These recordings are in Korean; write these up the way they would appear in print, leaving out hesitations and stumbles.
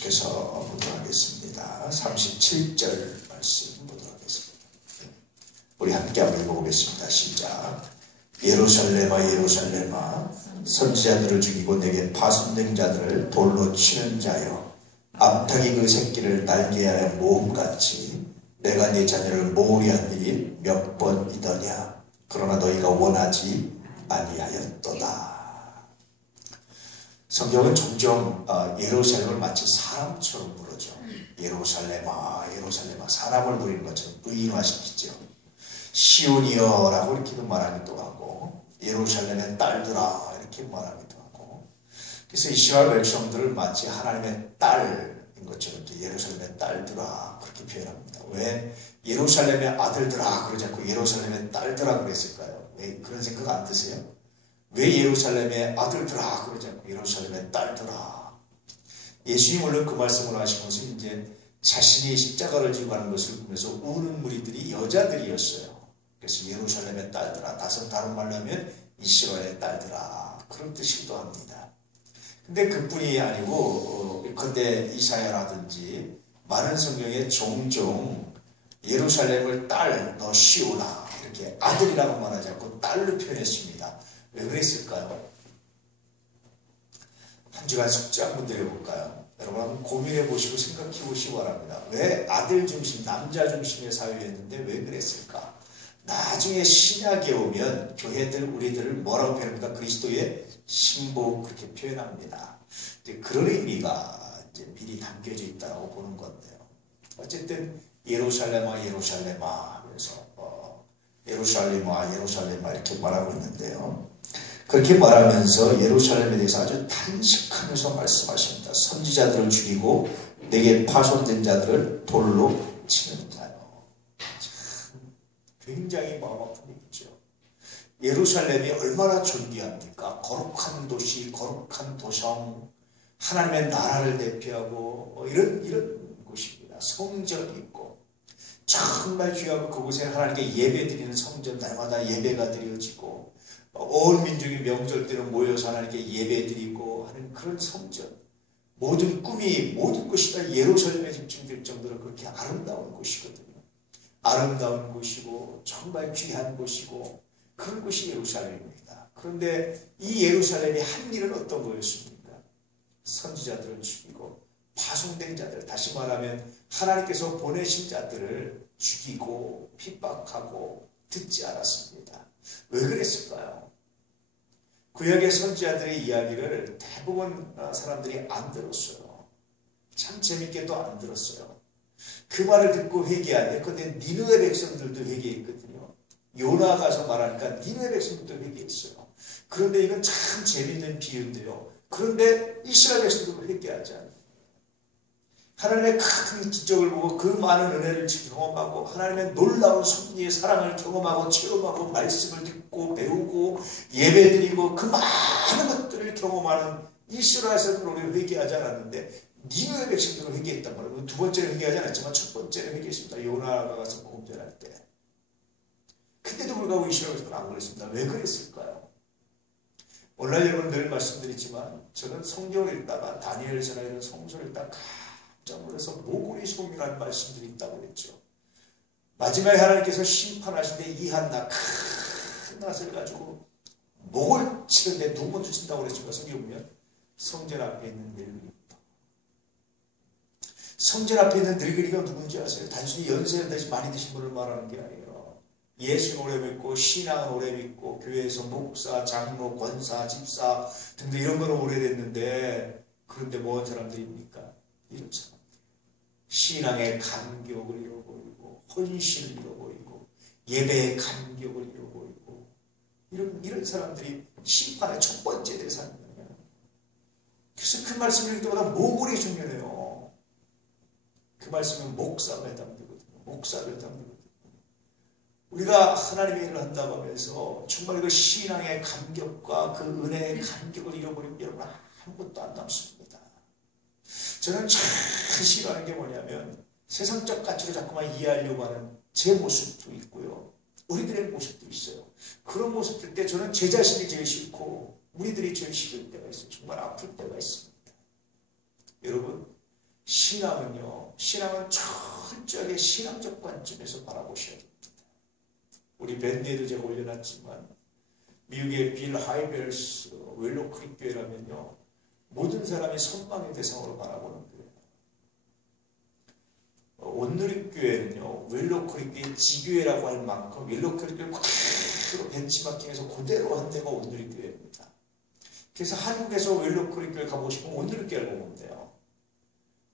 계속해서 보도록 하겠습니다. 37절 말씀 보도록 하겠습니다. 우리 함께 한번 읽어보겠습니다. 시작. 예루살렘아 예루살렘아 선지자들을 죽이고 내게 파손된 자들을 돌로 치는 자여, 암탉이 그 새끼를 날개 아래 모음같이 내가 네 자녀를 모으리 한 일이 몇 번이더냐. 그러나 너희가 원하지 아니하였도다. 성경은 종종 예루살렘을 마치 사람처럼 부르죠. 예루살렘아 예루살렘아, 사람을 부르는 것처럼 의인화시키죠. 시온이여라고 이렇게도 말하기도 하고, 예루살렘의 딸들아 이렇게 말하기도 하고. 그래서 이스라엘 백성들을 마치 하나님의 딸인 것처럼 예루살렘의 딸들아 그렇게 표현합니다. 왜 예루살렘의 아들들아 그러지 않고 예루살렘의 딸들아 그랬을까요? 왜 그런 생각 안 드세요? 왜 예루살렘의 아들들아 그러지 않고 예루살렘의 딸들아? 예수님 물론 그 말씀을 하시면서 이제 자신이 십자가를 지고 가는 것을 보면서 우는 무리들이 여자들이었어요. 그래서 예루살렘의 딸들아, 다른 말로 하면 이스라엘의 딸들아 그런 뜻이기도 합니다. 근데 그뿐이 아니고 그때 이사야라든지 많은 성경에 종종 예루살렘을 딸, 너 시오나 이렇게 아들이라고 말하지 않고 딸로 표현했습니다. 왜 그랬을까요? 한 주간 숙제 한번 드려볼까요? 여러분 한번 고민해 보시고 생각해 보시기 바랍니다. 왜 아들 중심, 남자 중심의 사회였는데 왜 그랬을까? 나중에 신약에 오면 교회들, 우리들을 뭐라고 표현합니까? 그리스도의 신부 그렇게 표현합니다. 그런 의미가 이제 미리 담겨져 있다고 보는 건데요. 어쨌든 예루살렘아 예루살렘아 하면서 예루살렘아 예루살렘아 이렇게 말하고 있는데요. 그렇게 말하면서 예루살렘에 대해서 아주 탄식하면서 말씀하십니다. 선지자들을 죽이고 내게 파손된 자들을 돌로 치는 자요. 참 굉장히 마음 아픈 일이죠. 예루살렘이 얼마나 존귀합니까? 거룩한 도시, 거룩한 도성, 하나님의 나라를 대표하고 이런 곳입니다. 성전이 있고 정말 귀하고 그곳에 하나님께 예배드리는 성전, 날마다 예배가 드려지고 온 민족이 명절 때는 모여서 하나님께 예배드리고 하는 그런 성전, 모든 꿈이 모든 것이 다 예루살렘에 집중될 정도로 그렇게 아름다운 곳이거든요. 아름다운 곳이고 정말 귀한 곳이고 그런 곳이 예루살렘입니다. 그런데 이 예루살렘이 한 일은 어떤 거였습니까? 선지자들을 죽이고 파송된 자들, 다시 말하면 하나님께서 보내신 자들을 죽이고 핍박하고 듣지 않았습니다. 왜 그랬을까요? 구약의 선지자들의 이야기를 대부분 사람들이 안 들었어요. 참 재밌게도 안 들었어요. 그 말을 듣고 회개하네. 그런데 니느웨 백성들도 회개했거든요. 요나 가서 말하니까 니느웨 백성들도 회개했어요. 그런데 이건 참 재밌는 비유인데요. 그런데 이스라엘 백성들도 회개하지 않아요. 하나님의 큰 기적을 보고 그 많은 은혜를 경험하고 하나님의 놀라운 섭리의 사랑을 경험하고 체험하고 말씀을 듣고 배우고 예배드리고 그 많은 것들을 경험하는 이스라엘에서는 오히려 회개하지 않았는데 니느웨 백성들은 회개했단 말이에요. 두 번째는 회개하지 않았지만 첫 번째는 회개했습니다. 요나가 가서 복음 전할 때. 그때도 불구하고 이스라엘 백성들은 안 그랬습니다. 왜 그랬을까요? 오늘 여러분 늘 말씀드리지만 저는 성경을 읽다가 다니엘서나 이런 성서를 읽다가 깜짝 놀라서 모골이 소멸한 말씀들이 있다고 그랬죠. 마지막에 하나님께서 심판하실 때 이 한나 큰 낫을 가지고 목을 치는데 누구 먼저 친다고 그랬지만 성경에 보면 성전 앞에 있는 늙은이부터. 성전 앞에 있는 늙은이가 누군지 아세요? 단순히 연세를 많이 드신 분을 말하는 게 아니에요. 예수는 오래 믿고 신앙은 오래 믿고 교회에서 목사, 장로, 권사, 집사 등등 이런 거는 오래됐는데 그런데 뭐한 사람들입니까? 이런 사람들. 신앙의 감격을 잃어버리고 헌신을 잃어버리고 예배의 감격을 잃어버리고 이런 사람들이 심판의 첫 번째 대상이에요. 그래서 그 말씀을 읽을 때마다 모골이 중요해요. 그 말씀은 목사가 해당되거든요. 목사가 해당되거든요. 우리가 하나님의 일을 한다고 하면서 정말 그 신앙의 감격과 그 은혜의 감격을 잃어버리면 여러분 아무것도 안 남습니다. 저는 참 싫어하는 게 뭐냐면 세상적 가치로 자꾸만 이해하려고 하는 제 모습도 있고요. 우리들의 모습도 있어요. 그런 모습들 때 저는 제 자신이 제일 싫고 우리들이 제일 싫을 때가 있어요. 정말 아플 때가 있습니다. 여러분 신앙은 철저하게 신앙적 관점에서 바라보셔야 됩니다. 우리 밴드에도 제가 올려놨지만 미국의 빌 하이벨스 웰로크릭 교회라면요, 모든 사람이 선망의 대상으로 바라보는 교회예요. 온누리교회는요, 웰로크릭교회 지교회라고 할 만큼 웰로크릭교회를 그대로 벤치마킹해서 그대로 한 데가 온누리교회입니다. 그래서 한국에서 웰로크릭교회 가보고 싶으면 온누리교회를 보면 돼요.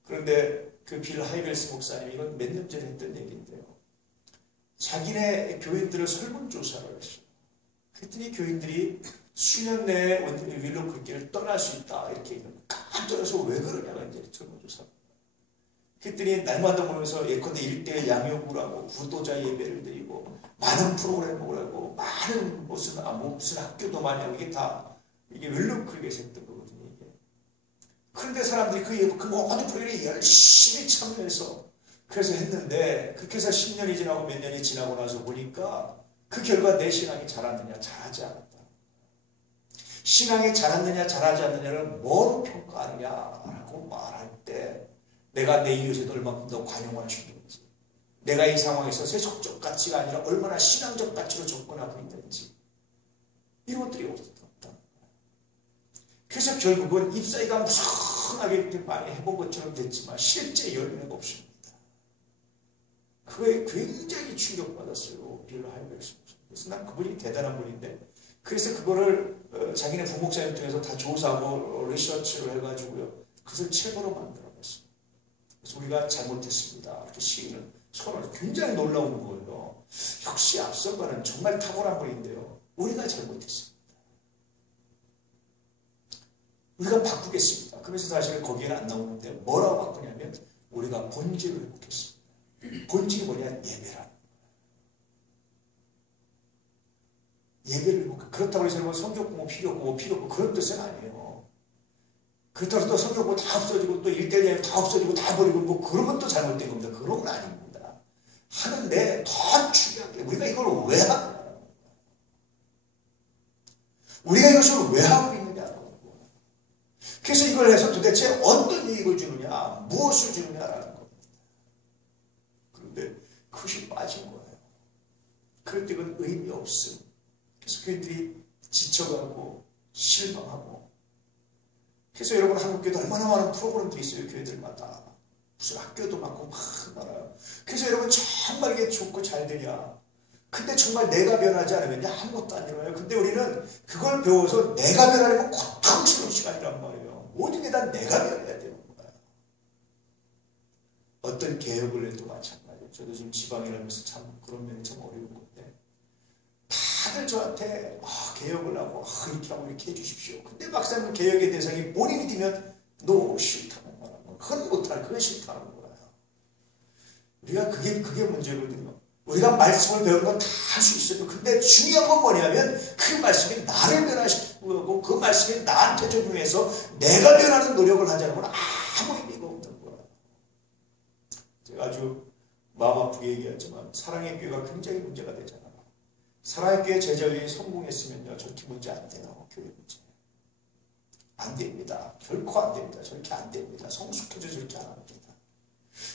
그런데 그 빌 하이벨스 목사님이 이건 몇 년 전에 했던 얘기인데요. 자기네 교인들을 설문조사를 했어요. 그랬더니 교인들이 수년 내에 웰로크릭교회를 떠날 수 있다 이렇게 얘기하면 깜짝 놀라서 왜 그러냐가 이제 설문조사를. 그랬더니 날마다 모여서 예컨대 1대1 양육을 하고 구도자 예배를 드리고 많은 프로그램을 하고 많은 무슨 학교도 많이 하고 이게 웰로크릭에서 했던 거거든요. 이게. 그런데 사람들이 그 모든 프로그램에 열심히 참여해서 그래서 했는데 그렇게 해서 10년이 지나고 몇 년이 지나고 나서 보니까 그 결과 내 신앙이 자랐느냐 잘하지 않았다. 신앙이 자랐느냐 잘하지 않느냐를 뭐로 평가하느냐라고 말할 때 내가 내 이웃에도 얼마큼 더 관용할 수 있는지, 내가 이 상황에서 세속적 가치가 아니라 얼마나 신앙적 가치로 접근하고 있는지, 이런 것들이 없었다. 그래서 결국은 잎사귀가 무성하게 이렇게 많이 해본 것처럼 됐지만 실제 열매가 없습니다. 그거에 굉장히 충격받았어요. 빌 하이벨스. 그래서 난 그분이 대단한 분인데, 그래서 그거를 자기네 부목사님 통해서 다 조사하고 리서치를 해가지고요, 그것을 책으로 만들어냈어요. 그래서 우리가 잘못했습니다. 이렇게 시인을 서로 굉장히 놀라운 거예요. 역시 앞선과는 정말 탁월한 분인데요. 우리가 잘못했습니다. 우리가 바꾸겠습니다. 그래서 사실 거기에는 안 나오는데 뭐라고 바꾸냐면 우리가 본질을 회복했습니다. 본질이 뭐냐? 예배라. 예배를 회복해. 그렇다고 해서 성경 공부 필요 없고 그런 뜻은 아니에요. 그렇다고 해서 또 성경 공부 다 없어지고 또 1대1 다 없어지고 다 버리고 뭐 그런 것도 잘못된 겁니다. 그런 건 아닙니다. 하는데 더 중요한 게 우리가 이걸 왜 하느냐. 우리가 이것을 왜 하고 있느냐. 그래서 이걸 해서 도대체 어떤 이익을 주느냐, 무엇을 주느냐라는 겁니다. 그런데 그것이 빠진 거예요. 그럴 때 그건 의미 없음. 그래서 그들이 지쳐가고 실망하고. 그래서 여러분 한국교회도 얼마나 많은 프로그램들이 있어요. 교회들마다. 무슨 학교도 많고 막 많아요. 그래서 여러분 정말 이게 좋고 잘 되냐. 근데 정말 내가 변하지 않으면 아무것도 안 일어나요. 근데 우리는 그걸 배워서 내가 변하려면 고통스러운 시간이란 말이에요. 모든 게 다 내가 변해야 되는 거야. 어떤 개혁을 해도 마찬가지예요. 저도 지금 지방에 살면서 참 그런 면이 참 어려운 건데 다들 저한테 개혁을 하고 이렇게 하고 이렇게 해주십시오. 근데 막상 개혁의 대상이 본인이 되면 너무 싫다는 거야. 그건 못할, 그건 싫다는 거야. 우리가 그게 문제거든요. 우리가 말씀을 배운 건 다 할 수 있어요. 근데 중요한 건 뭐냐면 그 말씀이 나를 변화시키고 그 말씀이 나한테 적용해서 내가 변하는 노력을 하자는 건 아무 의미가 없는 거야. 제가 아주 마음 아프게 얘기하지만 사랑의 교회가 굉장히 문제가 되잖아요. 사랑의 교회 제자들이 성공했으면요. 저렇게 문제 안 돼요. 교회 문제. 안 됩니다. 결코 안 됩니다. 저렇게 안 됩니다. 성숙해져 저렇게 안 합니다.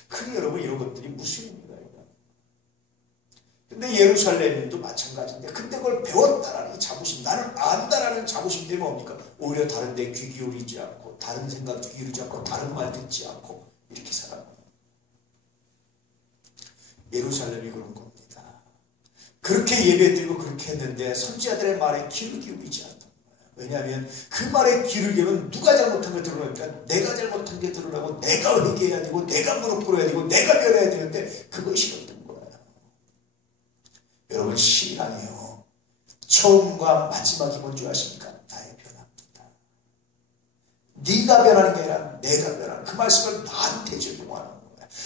그러니 여러분 이런 것들이 무슨 의미가 있냐. 근데 예루살렘도 마찬가지인데 근데 그걸 배웠다라는 자부심, 나는 안다라는 자부심 때문에 뭡니까? 오히려 다른 데 귀 기울이지 않고 다른 생각 귀 기울이지 않고 다른 말 듣지 않고 이렇게 살아가요. 예루살렘이 그런 겁니다. 그렇게 예배드리고 그렇게 했는데 선지자들의 말에 귀를 기울이지 않는 거예요. 왜냐하면 그 말에 귀를 기울이면 누가 잘못한 게 드러나니까 내가 잘못한 게 드러나고 내가 회개해야 되고 내가 무릎 꿇어야 되고 내가 변해야 되는데 그것이 없던 거예요. 여러분 신앙이요. 처음과 마지막이 뭔지 아십니까? 나의 변화입니다. 네가 변하는 게 아니라 내가 변하는 그 말씀을 나한테 적용하는 거예요.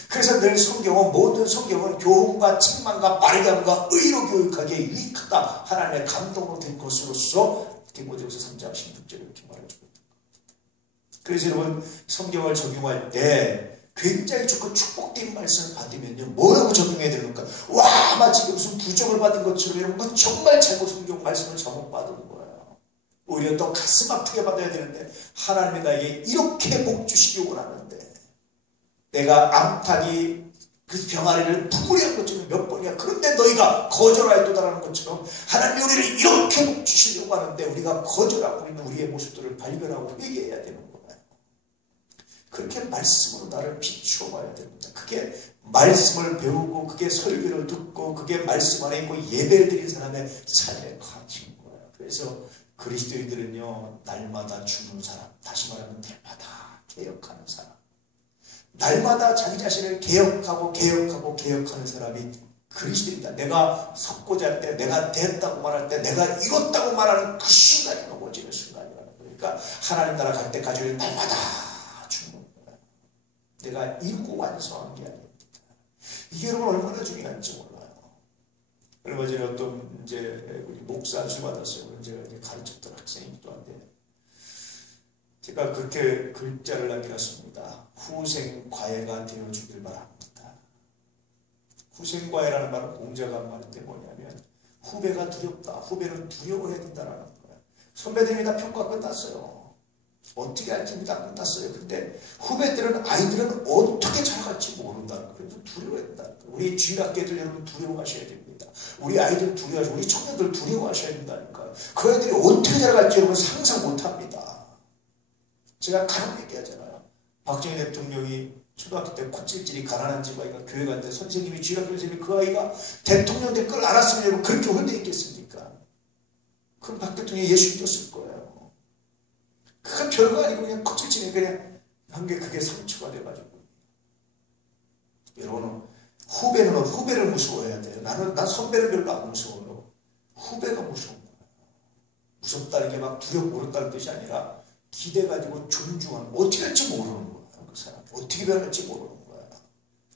그래서 늘 성경은 모든 성경은 교훈과 책망과 바르게함과 의로 교육하기에 유익하다. 하나님의 감동으로 된 것으로서 디모데후서 3장 16절에 이렇게 말해주고 있는 겁니다. 그래서 여러분 성경을 적용할 때 굉장히 좋고 축복된 말씀을 받으면요. 뭐라고 적용해야 되는가? 와 마치 무슨 부정을 받은 것처럼 이런 건 정말 잘못 성경 말씀을 잘못 받은 거예요. 오히려 더 가슴 아프게 받아야 되는데 하나님이 나에게 이렇게 복 주시기 원하는데 내가 암탉이 그 병아리를 부무리한 것처럼 몇 번이야. 그런데 너희가 거절하였도다라는 것처럼 하나님이 우리를 이렇게 주시려고 하는데 우리가 거절하고 있는 우리의 모습들을 발견하고 회개해야 되는 거예요. 그렇게 말씀으로 나를 비추어 봐야 됩니다. 그게 말씀을 배우고 그게 설교를 듣고 그게 말씀 안에 있고 예배를 드린 사람의 삶의 가치인 거예요. 그래서 그리스도인들은요, 날마다 죽는 사람, 다시 말하면 날마다 개혁하는 사람, 날마다 자기 자신을 개혁하는 사람이 그리스도입니다. 내가 섰고자 할 때, 내가 됐다고 말할 때, 내가 이뤘다고 말하는 그 순간이 넘어지는 순간이라는 거니까 하나님 나라 갈 때까지 우리는 날마다 죽는 거예요. 내가 이루고 완성한 게 아닙니다. 이게 여러분 얼마나 중요한지 몰라요. 얼마 전에 어떤 이제 우리 목사 안수 받았어요. 제가 이제 가르쳤던 학생이기도 한데 제가 그렇게 글자를 남겨놨습니다. 후생과외가 되어주길 바랍니다. 후생과외라는 말은 공자가 말인데 뭐냐면 후배가 두렵다. 후배는 두려워해야 된다는 거예요. 선배들이 다 평가 끝났어요. 어떻게 할지 다 끝났어요. 근데 후배들은 아이들은 어떻게 자라갈지 모른다는 거예요. 그래서 두려워해야 된다는 거예요. 우리 주일학교들 여러분 두려워하셔야 됩니다. 우리 아이들 두려워하시고 우리 청년들 두려워하셔야 된다니까요. 그 아이들이 어떻게 자라갈지 여러분 상상 못합니다. 제가 간혹 얘기하잖아요. 박정희 대통령이 초등학교 때 콧질질이 가난한 집 아이가 교회 갈 때 선생님이 주일학교 선생님이 그 아이가 대통령 될 걸 알았으면 여러분 그렇게 홀대했겠습니까? 그럼 박 대통령이 예수 믿었을 거예요. 그건 별거 아니고 그냥 콧질질이 그냥 한 게 그게 상처가 돼가지고. 여러분은 후배를 무서워해야 돼요. 난 선배를 별로 안 무서워요. 후배가 무서운 거예요. 무섭다는 게 막 두렵고 그렇다는 뜻이 아니라 기대가지고 존중하는, 어떻게 할지 모르는 거예요. 그 사람 어떻게 변할지 모르는 거예요.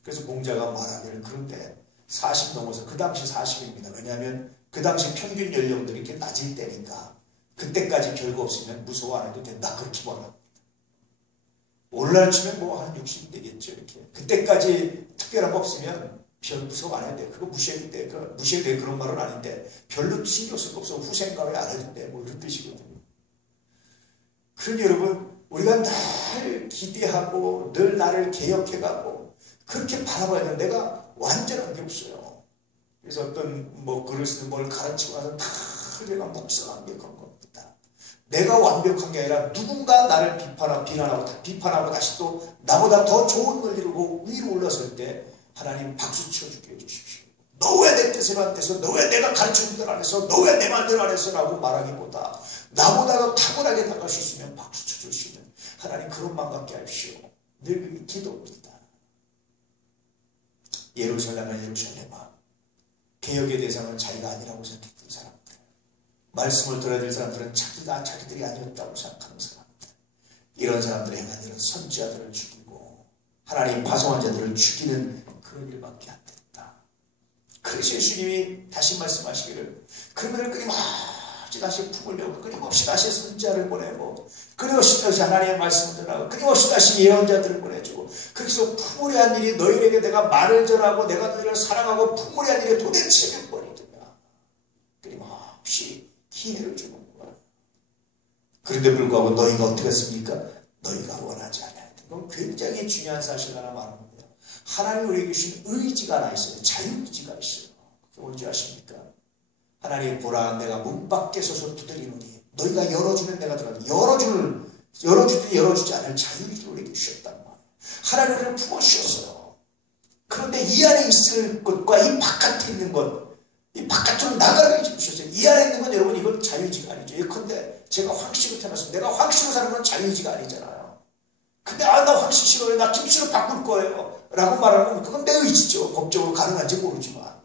그래서 공자가 말하기를, 그런데 40 넘어서, 그 당시 40입니다. 왜냐하면 그 당시 평균 연령들이 이렇게 낮을 때니까 그때까지 별거 없으면 무서워 안 해도 된다, 그렇게 말합니다. 오늘날 치면 뭐 한 60 되겠죠. 이렇게 그때까지 특별한 거 없으면 별 무서워 안 해도 돼. 그거 무시해도 돼. 무시해도 돼. 그런 말은 아닌데 별로 신경 쓸 거 없어. 후생과외 안 해도 돼. 뭐 이런 뜻이거든요. 그러니 여러분, 우리가 늘 기대하고 늘 나를 개혁해가고 그렇게 바라봐야 돼. 내가 완전한 게 없어요. 그래서 어떤 뭐 글을 쓰는 뭘 가르치고 나서 다 내가 목사가 완벽한 겁니다. 내가 완벽한 게 아니라 누군가 나를 비판하고 다시 또 나보다 더 좋은 걸 이루고 위로 올라설 때 하나님 박수 치워주게 해주십시오. 너 왜 내 뜻을 안 해서, 너 왜 내가 가르쳐준 대로 안 해서, 너 왜 내 말대로 안 했어 라고 말하기보다 나보다 더 탁월하게 나갈 수 있으면 박수 쳐주시는 하나님, 그런 마음 갖게 하십시오. 늘 그게 기도입니다. 예루살렘아, 개혁의 대상은 자기가 아니라고 생각했던 사람들, 말씀을 들어야 될 사람들은 자기들이 아니었다고 생각하는 사람들, 이런 사람들이 행한 일은 선지자들을 죽이고 하나님 파송한 자들을 죽이는 그런 일밖에 안 됐다. 그래서 예수님이 다시 말씀하시기를, 그러면 끊임없이 다시 품을 내고 끊임없이 다시 선지자를 보내고 끊임없이 다시 하나님의 말씀을 전하고 끊임없이 다시 예언자들을 보내주고, 그래서 품으려 한 일이, 너희에게 내가 말을 전하고 내가 너희를 사랑하고 품으려 한 일이 도대체 몇 번이더냐. 끊임없이 기회를 주는 거야. 그런데 불구하고 너희가 어떻게 했습니까? 너희가 원하지 않아야 돼. 그건 굉장히 중요한 사실 하나 말합니다. 하나님이 우리에게 주신 의지가 하나 있어요. 자유의지가 있어요. 그게 뭔지 아십니까? 하나님 보라, 내가 문 밖에 서서 두드리노니 너희가 열어주면 내가 들어가니, 열어주든 열어주지 않을 자유의지를 우리에게 주셨단 말이에요. 하나님 우리를 품어주셨어요. 그런데 이 안에 있을 것과 이 바깥에 있는 것, 이 바깥으로 나가게 해주셨어요. 이 안에 있는 건 여러분, 이건 자유의지가 아니죠. 예컨대 제가 황씨로 태어났습니다. 내가 황씨로 사는 건 자유의지가 아니잖아요. 근데 나 황씨 싫어요, 나 김씨로 바꿀 거예요 라고 말하는 건 그건 내 의지죠. 법적으로 가능한지 모르지만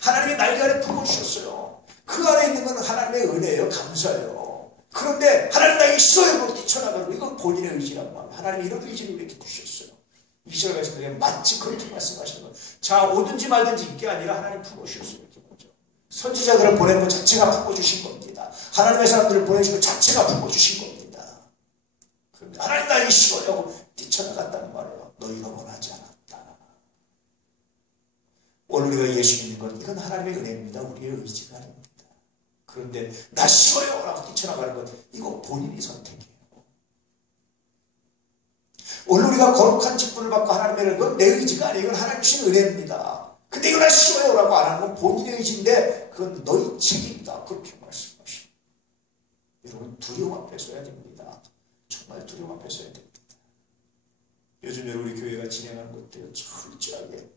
하나님이 날 안에 품어주셨어요. 그 안에 있는 건 하나님의 은혜예요. 감사해요. 그런데 하나님 나에게 싫어요 뛰쳐나가고, 이건 본인의 의지란 말이에요. 하나님이 이런 의지를 이렇게 주셨어요. 이스라엘 백성들에게 마치 그렇게 말씀하시는 거예요. 자, 오든지 말든지 이게 아니라 하나님 품어주셨어요. 이렇게 보죠. 선지자들을 보낸 것 자체가 품어주신 겁니다. 하나님의 사람들을 보내신 것 자체가 품어주신 겁니다. 그런데 하나님 나에게 싫어요 뛰쳐나갔다는 말이에요. 너희가 원하지 않았다. 오늘 우리가 예수 믿는 건 이건 하나님의 은혜입니다. 우리의 의지가 아닙니다. 그런데 나 싫어요 라고 뛰쳐나가는 것, 이거 본인이 선택이에요. 오늘 우리가 거룩한 직분을 받고 하나님의 은혜를, 그건 내 의지가 아니에요. 이건 하나님 주신 은혜입니다. 근데 이거 나 쉬워요라고 안 하는 건 본인의 의지인데 그건 너희 책임이다. 그렇게 말씀하십니다. 여러분 두려움 앞에 서야 됩니다. 정말 두려움 앞에 서야 됩니다. 요즘 여러분 우리 교회가 진행하는 것들 철저하게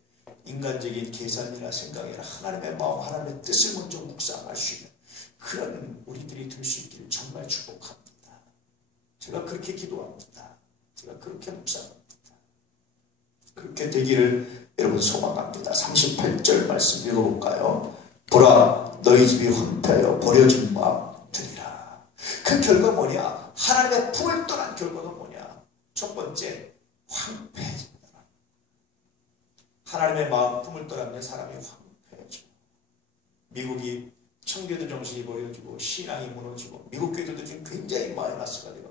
인간적인 계산이나 생각이나 하나님의 마음, 하나님의 뜻을 먼저 묵상할 수 있는 그런 우리들이 될 수 있기를 정말 축복합니다. 제가 그렇게 기도합니다. 제가 그렇게 묵상합니다. 그렇게 되기를 여러분 소망합니다. 38절 말씀 읽어볼까요? 보라 너희 집이 황폐하여 버려진 바 되리라. 그 결과 뭐냐? 하나님의 품을 떠난 결과가 뭐냐? 첫 번째 황폐해진다. 하나님의 마음 품을 떠나면 사람이 황폐해져. 미국이 청교도 정신이 버려지고 신앙이 무너지고 미국 교회들도 지금 굉장히 마이너스가 되고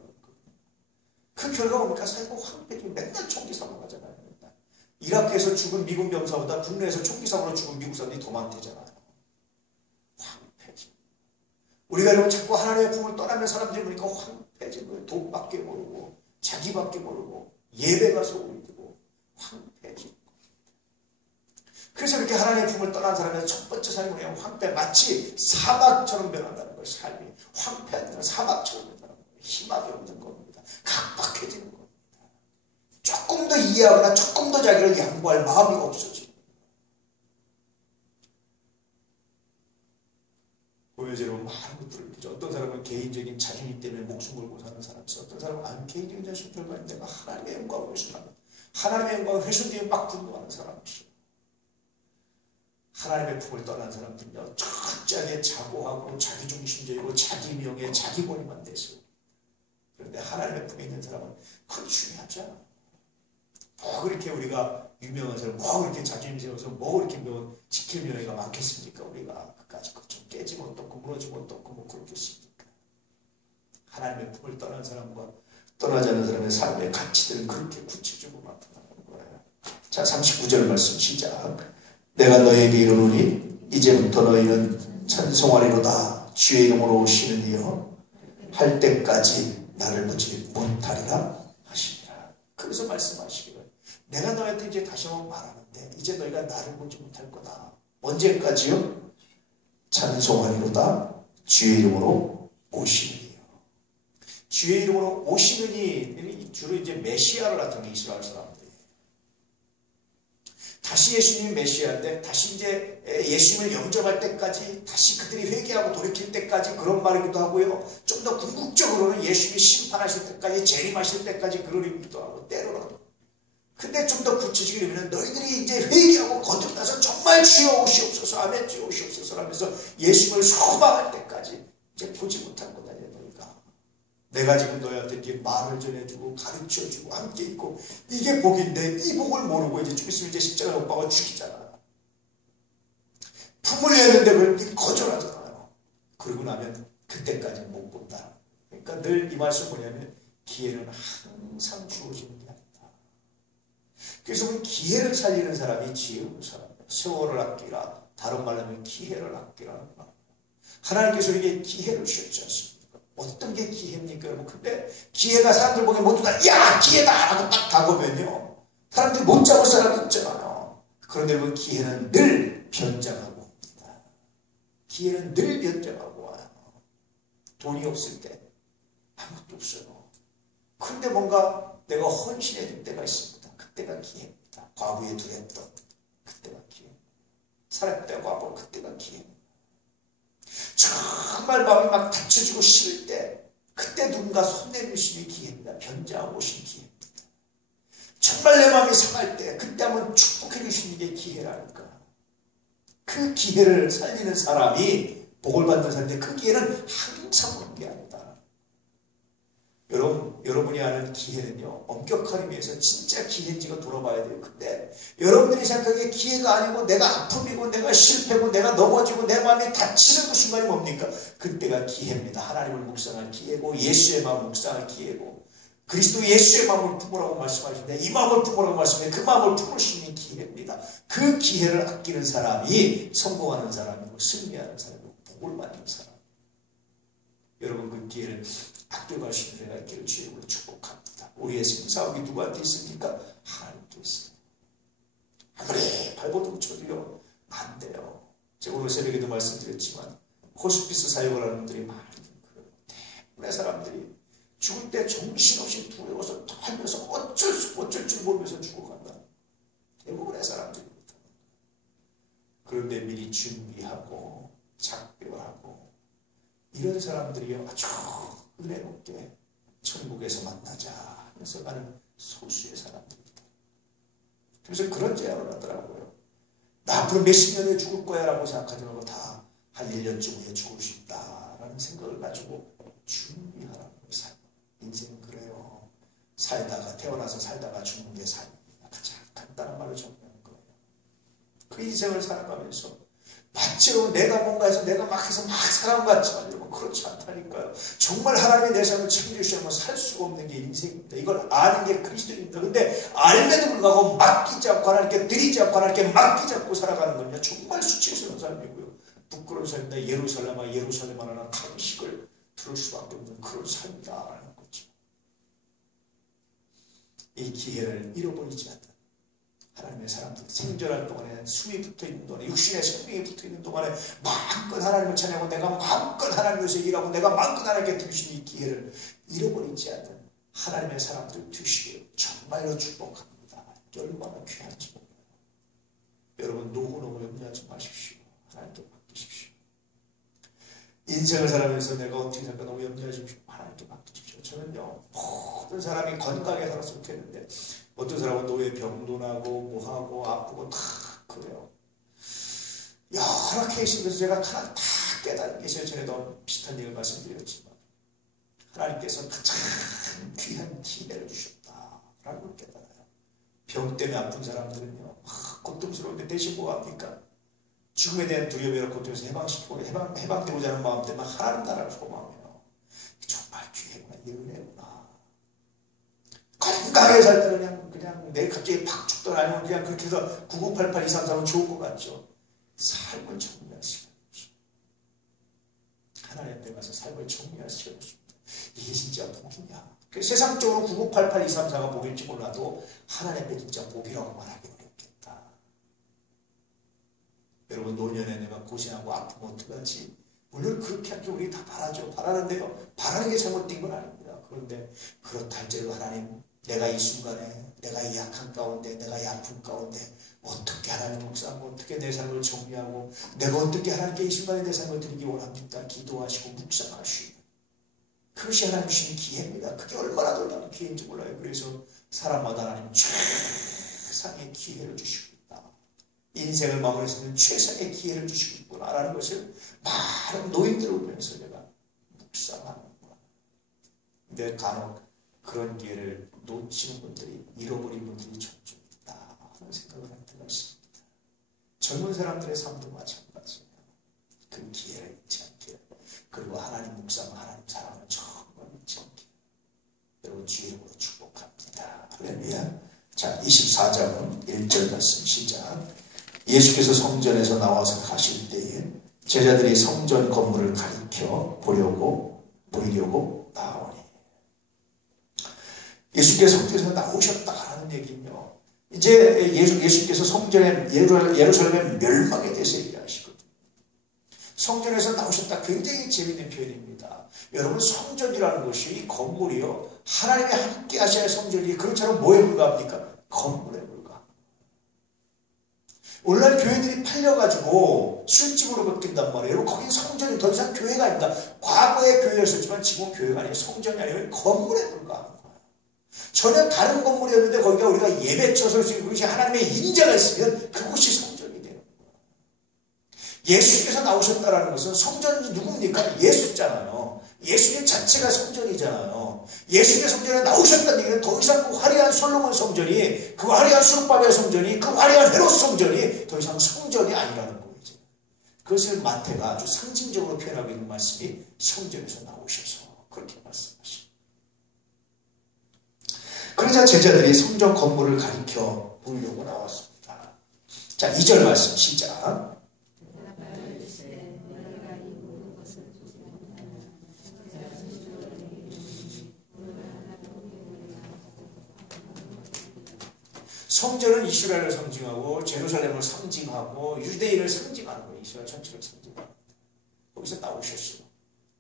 그 결과가 뭡니까? 사회가 황폐해지고 맨날 총기 사고 가잖아요. 맨날. 이라크에서 죽은 미국 병사보다 국내에서 총기 사고로 죽은 미국 사람들이 더 많대잖아요. 황폐해져. 우리가 여러분 자꾸 하나님의 품을 떠나면 사람들이 보니까 황폐해진 거예요. 돈밖에 모르고 자기밖에 모르고 예배 가서 올리고 황폐해진 거예요. 그래서 이렇게 하나님의 품을 떠난 사람의 첫 번째 삶이 뭐냐면 황폐, 마치 사막처럼 변한다는 거예요. 삶이 황폐한 사막처럼 변한다는 거예요. 희망이 없는 겁니다. 각박해지는 겁니다. 조금 더 이해하거나 조금 더 자기를 양보할 마음이 없어지는 거예요. 고여제로 많은 것들을 느끼죠. 어떤 사람은 개인적인 자신이 때문에 목숨 걸고 사는 사람이 있어. 어떤 사람은 개인적인 자신 결과는 내가 하나님의 영광을 훼손하는, 하나님의 영광을 훼손되어 막 분노하는 사람이 있어요. 하나님의 품을 떠난 사람들은요, 철저하게 자고하고 자기중심적이고 자기 명예, 자기 권위만 대서. 그런데 하나님의 품에 있는 사람은 그건 중요하지 않아. 뭐 그렇게 우리가 유명한 사람, 뭐 그렇게 자존심 세워서 뭐 그렇게 지킬 명예가 많겠습니까? 우리가 그까짓 것 좀 깨지면 어떻고 무너지면 어떻고 뭐 그렇겠습니까? 하나님의 품을 떠난 사람과 떠나지 않는 사람의 삶의 가치들은 그렇게 구체적으로 나타나는 거예요. 자, 39절 말씀 시작. 내가 너에게 이르노니 이제부터 너희는 찬송하리로다. 주의 이름으로 오시는 이여 할 때까지 나를 보지 못하리라 하시니라. 그래서 말씀하시기를 내가 너희한테 이제 다시 한번 말하는데 이제 너희가 나를 보지 못할 거다. 언제까지요? 찬송하리로다. 주의 이름으로 오시는 이여. 주의 이름으로 오시는 이 주로 이제 메시아를 나타내는 이스라엘 사람들. 다시 예수님이 메시아인데 다시 이제 예수님을 영접할 때까지 다시 그들이 회개하고 돌이킬 때까지 그런 말이기도 하고요. 좀 더 궁극적으로는 예수님이 심판하실 때까지 재림하실 때까지 그러기도 하고 때로는. 근데 좀 더 구체적이면 너희들이 이제 회개하고 거듭나서 정말 주여 오시옵소서 아멘 주여 오시옵소서 하면서 예수님을 소망할 때까지 이제 보지 못할 거다. 너희가. 내가 지금 너희한테 이제 말을 전해주고 가르쳐주고 함께 있고 이게 복인데 이 복을 모르고 이제 좀 있으면 이제 십자가 못 박아 죽이잖아. 품을 내는데 왜 거절하잖아요. 그러고 나면 그때까지는 못 본다. 그러니까 늘 이 말씀 뭐냐면 기회는 항상 주어지는 게 아니다. 그래서 기회를 살리는 사람이 지혜로운 사람이에요. 세월을 아끼라. 다른 말로 하면 기회를 아끼라는 말. 하나님께서 우리에게 기회를 주셨지 않습니까? 어떤 게 기회입니까? 여러분. 근데 기회가 사람들 보기에 모두 다 야 기회다 라고 딱 다가오면요 사람들이 못 잡을 사람이 있잖아요. 그런데 여러분 기회는 늘 변장하고 옵니다. 기회는 늘 변장하고 와요. 돈이 없을 때 아무것도 없어요. 그런데 뭔가 내가 헌신해줄 때가 있습니다. 그때가 기회입니다. 과거에 두렸던 그때가 기회입니다. 살았다고 하고 그때가 기회입니다. 정말 마음이 막 다쳐지고 싫을 때 그때 누군가 손 내미시는 기회입니다. 변장하고 오신 기회입니다. 정말 내 마음이 상할 때 그때 한번 축복해 주시는 게 기회라니까. 그 기회를 살리는 사람이 복을 받는 사람인데 그 기회는 항상 오는 게 아니다. 여러분이 아는 기회는요 엄격한 의미에서 진짜 기회인지가 돌아봐야 돼요. 근데 여러분들이 생각하기에 기회가 아니고 내가 아픔이고 내가 실패고 내가 넘어지고 내 마음이 다치는 그 순간이 뭡니까? 그때가 기회입니다. 하나님을 묵상할 기회고 예수의 마음을 묵상할 기회고 그리스도 예수의 마음을 품으라고 말씀하시는데 이 마음을 품으라고 말씀해 그 마음을 품을 수 있는 기회입니다. 그 기회를 아끼는 사람이 성공하는 사람이고 승리하는 사람이고 복을 받는 사람. 여러분 그 기회를 아껴갈 수 있는 은혜가 있기를 주의 이름으로 축복합니다. 우리의 생사옥이 누구한테 있습니까? 하나님께 있습니다. 아무리 발버둥 쳐도요 안 돼요. 제가 오늘 새벽에도 말씀드렸지만 호스피스 사역을 하는 분들이 많이 그래요. 대부분의 사람들이 죽을 때 정신없이 두려워서 떨면서 어쩔 줄 모르면서 죽어간다. 대부분의 사람들입니다. 그런데 미리 준비하고 작별하고 이런 사람들이요 아주 은혜롭게 천국에서 만나자 하면서 가는 소수의 사람들입니다. 그래서 그런 제안을 하더라고요. 나 앞으로 몇십 년에 죽을 거야 라고 생각하지 말고 다 한 1년쯤 후에 죽을 수 있다라는 생각을 가지고 준비하라는 삶. 인생은 그래요. 태어나서 살다가 죽는 게 삶입니다. 가장 간단한 말로 정리하는 거예요. 그 인생을 살아가면서 마치로 내가 뭔가 해서 내가 막 해서 막 사람 같지만 여러분 그렇지 않다니까요. 정말 하나님이 내 삶을 챙겨주시면 살 수가 없는 게 인생입니다. 이걸 아는 게 그리스도입니다. 근데 알매도 불구하고 맡기지 않고 하나님께 드리지 않고 하나님께 맡기지 않고 살아가는 건요 정말 수치스러운 삶이고요. 부끄러운 삶이다. 예루살렘 하나는 간식을 들을 수밖에 없는 그런 삶이다라는 거죠. 이 기회를 잃어버리지 않는 하나님의 사람들 생존할 동안에 숨이 붙어있는 동안에 육신의 생명이 붙어있는 동안에 마음껏 하나님을 찬양하고 내가 마음껏 하나님 위해서 일하고 내가 마음껏 하나님께 드리신 이 기회를 잃어버리지 않는 하나님의 사람들 되시길 정말로 축복합니다. 얼마나 귀한지 몰라요. 여러분 노후 염려하지 마십시오. 하나님께 맡기십시오. 인생을 살아가면서 내가 어떻게 살까 너무 염려하지 마십시오. 하나님께 맡기십시오. 저는요 모든 사람이 건강하게 살았으면 좋겠는데 어떤 사람은 노후에 병도 나고 뭐하고 아프고 다 그래요. 여러 케이스에서 제가 하나 다 깨달은 게 있어요. 전에도 비슷한 얘기를 말씀드렸지만 하나님께서 가장 귀한 기회를 주셨다라는 걸 깨달아요. 병 때문에 아픈 사람들은요 고통스러운데 대신 뭐합니까? 죽음에 대한 두려움이나 고통에서 해방시키고 해방되고자 하는 마음 때문에 하나님 나라를 소망해요. 정말 귀하구나. 이 은혜구나. 건강하게 살 때는 그냥 내일 갑자기 팍 죽더라 아니면 그냥 그렇게 해서 9988 233은 좋은 것 같죠. 삶을 정리할 시간이 없습니다. 하나님 앞에 가서 삶을 정리할 시간이 없습니다. 이게 진짜 복이냐. 세상적으로 9988 234가 복일지 몰라도 하나님 앞에 진짜 복이라고 말하기 어렵겠다. 여러분 노년에 내가 고생하고 아프면 어떡하지? 물론 그렇게 하기 우리 다 바라죠. 바라는데요. 바라는 게 잘못된 건 아닙니다. 그런데 그렇다 할지라도 하나님 내가 이 순간에 내가 이 약한 가운데 내가 이 아픔 가운데 어떻게 하나님 묵상하고 어떻게 내 삶을 정리하고 내가 어떻게 하나님께 이 순간에 내 삶을 드리기 원합니까? 기도하시고 묵상하시고 그것이 하나님 주신 기회입니다. 그게 얼마나 놀라운 기회인지 몰라요. 그래서 사람마다 하나님 최상의 기회를 주시고 있다. 인생을 마무리할 수 있는 최상의 기회를 주시고 있구나라는 것을 많은 노인들을 보면서 내가 묵상하는구나. 근데 간혹 그런 기회를 놓치는 분들이 잃어버린 분들이 종종 있다 하는 생각을 할 때가 있습니다. 젊은 사람들의 삶도 마찬가지예요. 그 기회를 잊지 않게 그리고 하나님 묵상 하나님 사랑을 정말 잊지 않게 여러분 주의 이름으로 축복합니다. 할렐루야. 자 24장은 1절 말씀 시작. 예수께서 성전에서 나와서 가실 때에 제자들이 성전 건물을 가리켜 보이려고 나오니 예수께서 성전에서 나오셨다라는 얘기는요. 이제 예수께서 성전에 예루살렘의 멸망에 대해서 얘기하시거든요. 성전에서 나오셨다. 굉장히 재미있는 표현입니다. 여러분 성전이라는 것이 이 건물이요. 하나님이 함께 하셔야 할 성전이 그렇처럼 뭐에 불과합니까? 건물에 불과합니다. 오늘날 교회들이 팔려가지고 술집으로 바뀐단 말이에요. 여러분 거긴 성전이 더 이상 교회가 아닙니다. 과거에 교회였었지만 지금은 교회가 아니에요. 성전이 아니면 건물에 불과합니다. 전혀 다른 건물이었는데 거기가 우리가 예배처 쓰고 그것이 하나님의 인자가 있으면 그곳이 성전이 되는 거예요. 예수께서 나오셨다라는 것은 성전이 누굽니까? 예수잖아요. 예수님 자체가 성전이잖아요. 예수의 성전에 나오셨다는 얘기는 더 이상 그 화려한 솔로몬 성전이 그 화려한 수르바벨 성전이 그 화려한 헤롯 성전이 더 이상 성전이 아니라는 거죠. 그것을 마태가 아주 상징적으로 표현하고 있는 말씀이 성전에서 나오셔서 그렇게 말씀하십니다. 그러자 제자들이 성전 건물을 가리켜 보려고 나왔습니다. 자, 2절 말씀 시작. 성전은 이스라엘을 상징하고 제루살렘을 상징하고 유대인을 상징하는 거예요. 이스라엘 전체를 상징하는 거기서 나오셨어요.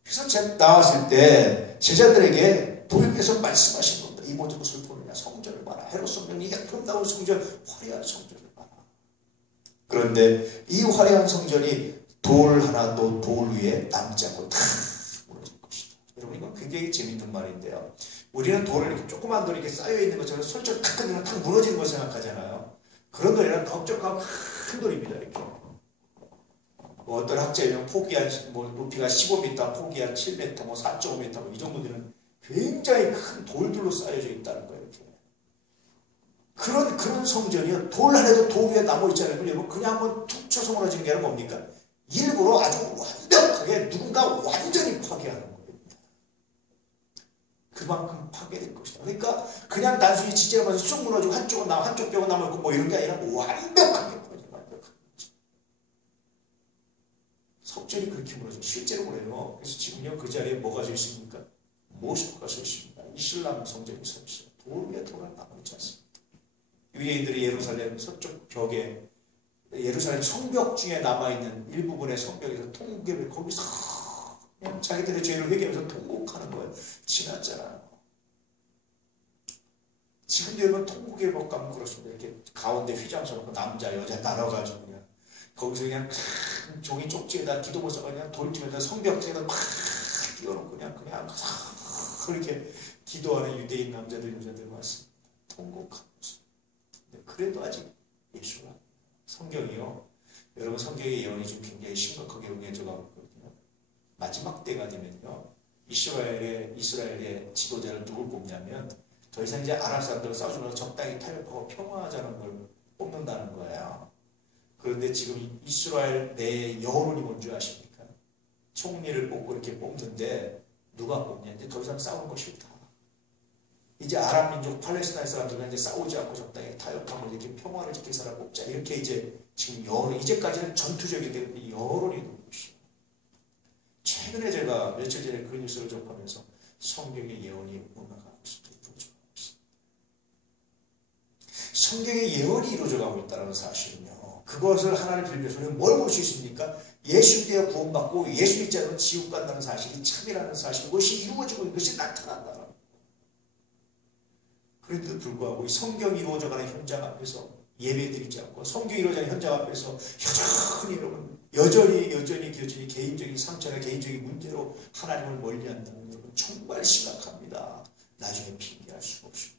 그래서 나왔을 때 제자들에게 도리께서 말씀하신 겁니다. 이 모든 것을 보느냐 성전을 봐라. 헤롯 성전, 이 아름다운 성전, 화려한 성전을 봐라. 그런데 이 화려한 성전이 돌 하나도 돌 위에 남지 않고 다 무너질 것이다. 여러분 이건 굉장히 재밌는 말인데요. 우리는 돌을 이렇게 조그만 돌이 이렇게 쌓여 있는 것처럼 솔직히 탁 탁 무너지는 걸 생각하잖아요. 그런 돌이 아니라 넓적하고 큰 돌입니다. 이렇게. 뭐 어떤 학자는 폭이 한 높이가 15m, 폭이 한 7m, 4.5m 이 정도 되는 굉장히 큰 돌들로 쌓여져 있다는 거예요. 이렇게. 그런 성전이요. 돌 안에도 돌 위에 남아 있잖아요. 여러분 그냥 한번 툭 쳐서 무너지는 게 아니라 뭡니까? 일부러 아주 완벽하게 누군가 완전히 파괴하는 거예요. 그만큼 파괴될 것이다. 그러니까 그냥 단순히 지지하면서 쑥 무너지고 한쪽은 남아 한쪽 뼈가 남아있고 뭐 이런 게 아니라 완벽하게 무너져. 완벽하게. 석전이 그렇게 무너져. 실제로 그래요. 그래서 지금요 그 자리에 뭐가 서 있습니까? 모스크가 서 있습니다. 이슬람 성전이 서 있어요. 돌 위에 돌을 남아있지 않습니다. 유대인들이 예루살렘 서쪽 벽에 예루살렘 성벽 중에 남아있는 일부분의 성벽에서 통곡을 거기서 그냥 자기들의 죄를 회개하면서 통곡하는 거예요. 지났잖아요. 지금도 여러분 통곡의 법 가면 그렇습니다. 이렇게 가운데 휘장 서놓고 남자 여자 나눠가지고 그냥 거기서 그냥 큰 종이 쪽지에다 기도문 써서 그냥 돌집에다 성벽에다 막 띄워놓고 그냥 그렇게 기도하는 유대인 남자들 여자들 왔습니다. 통곡하면서. 그래도 아직 예수가 성경이요. 여러분 성경의 예언이 좀 굉장히 심각하게 응해져가고 있거든요. 마지막 때가 되면요. 이스라엘의 지도자를 누굴 뽑냐면 더 이상 이제 아랍 사람들과 싸우면서 적당히 타협하고 평화하자는 걸 뽑는다는 거예요. 그런데 지금 이스라엘 내의 여론이 뭔지 아십니까? 총리를 뽑고 이렇게 뽑는데 누가 뽑냐? 이제 더 이상 싸우는 거 싫다. 이제 아랍 민족 팔레스타인 사람들과 이제 싸우지 않고 적당히 타협하고 이렇게 평화를 지킬 사람 뽑자. 이렇게 이제 지금 여론, 이제까지는 전투적이 되고 여론이 되고 있어요. 최근에 제가 며칠 전에 그 뉴스를 접하면서 성경의 예언이 올라가고 있습니다. 성경의 예언이 이루어져가고 있다는 사실은요. 그것을 하나를 빌면서 뭘 볼 수 있습니까? 예수 때에 구원받고 예수 믿지 않으면 지옥 간다는 사실이 참이라는 사실, 이것이 이루어지고 이것이 나타난다. 그런데도 불구하고 이 성경이 이루어져가는 현장 앞에서 예배드리지 않고 성경이 이루어져가는 현장 앞에서 여전히 개인적인 상처나 개인적인 문제로 하나님을 멀리한다는 여러분 정말 심각합니다. 나중에 핑계할 수가 없습니다.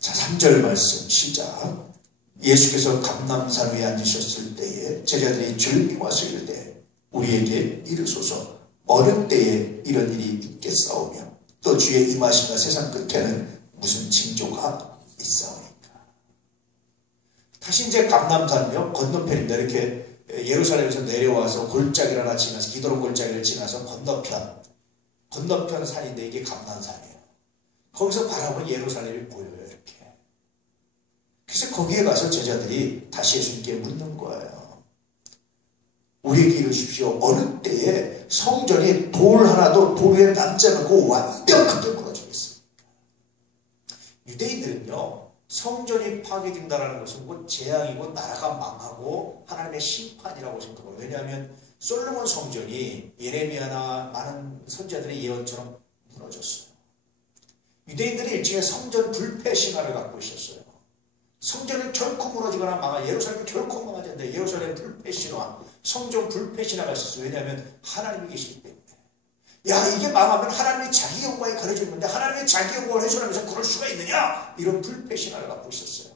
자, 3절 말씀 시작. 예수께서 감람산 위에 앉으셨을 때에 제자들이 조용히 와서 이르되 우리에게 이르소서 어느 때에 이런 일이 있겠사오며 또 주의 임하심과 세상 끝에는 무슨 징조가 있사오니까. 다시 이제 감람산이요 건너편입니다. 이렇게 예루살렘에서 내려와서 골짜기를 하나 지나서 기드론 골짜기를 지나서 건너편 산인데 이게 감람산이에요. 거기서 바라보면 예루살렘이 보여요. 이렇게. 그래서 거기에 가서 제자들이 다시 예수님께 묻는 거예요. 우리에게 이르십시오. 어느 때에 성전이 돌 하나도 돌 위에 남지 않고 완벽하게 무너지겠습니까? 유대인들은요. 성전이 파괴된다는 것은 곧 재앙이고 나라가 망하고 하나님의 심판이라고 생각해요. 왜냐하면 솔로몬 성전이 예레미야나 많은 선지자들의 예언처럼 무너졌어요. 유대인들이 일종의 성전 불패 신화를 갖고 있었어요. 성전은 결코 무너지거나 예루살렘은 결코 망하지 않는다. 예루살렘 불패 신화, 성전 불패 신화가 있었어요. 왜냐하면 하나님이 계시기 때문에. 야, 이게 망하면 하나님이 자기 영광이 가려져 있는데 하나님이 자기 영광을 훼손하면서 그럴 수가 있느냐? 이런 불패 신화를 갖고 있었어요.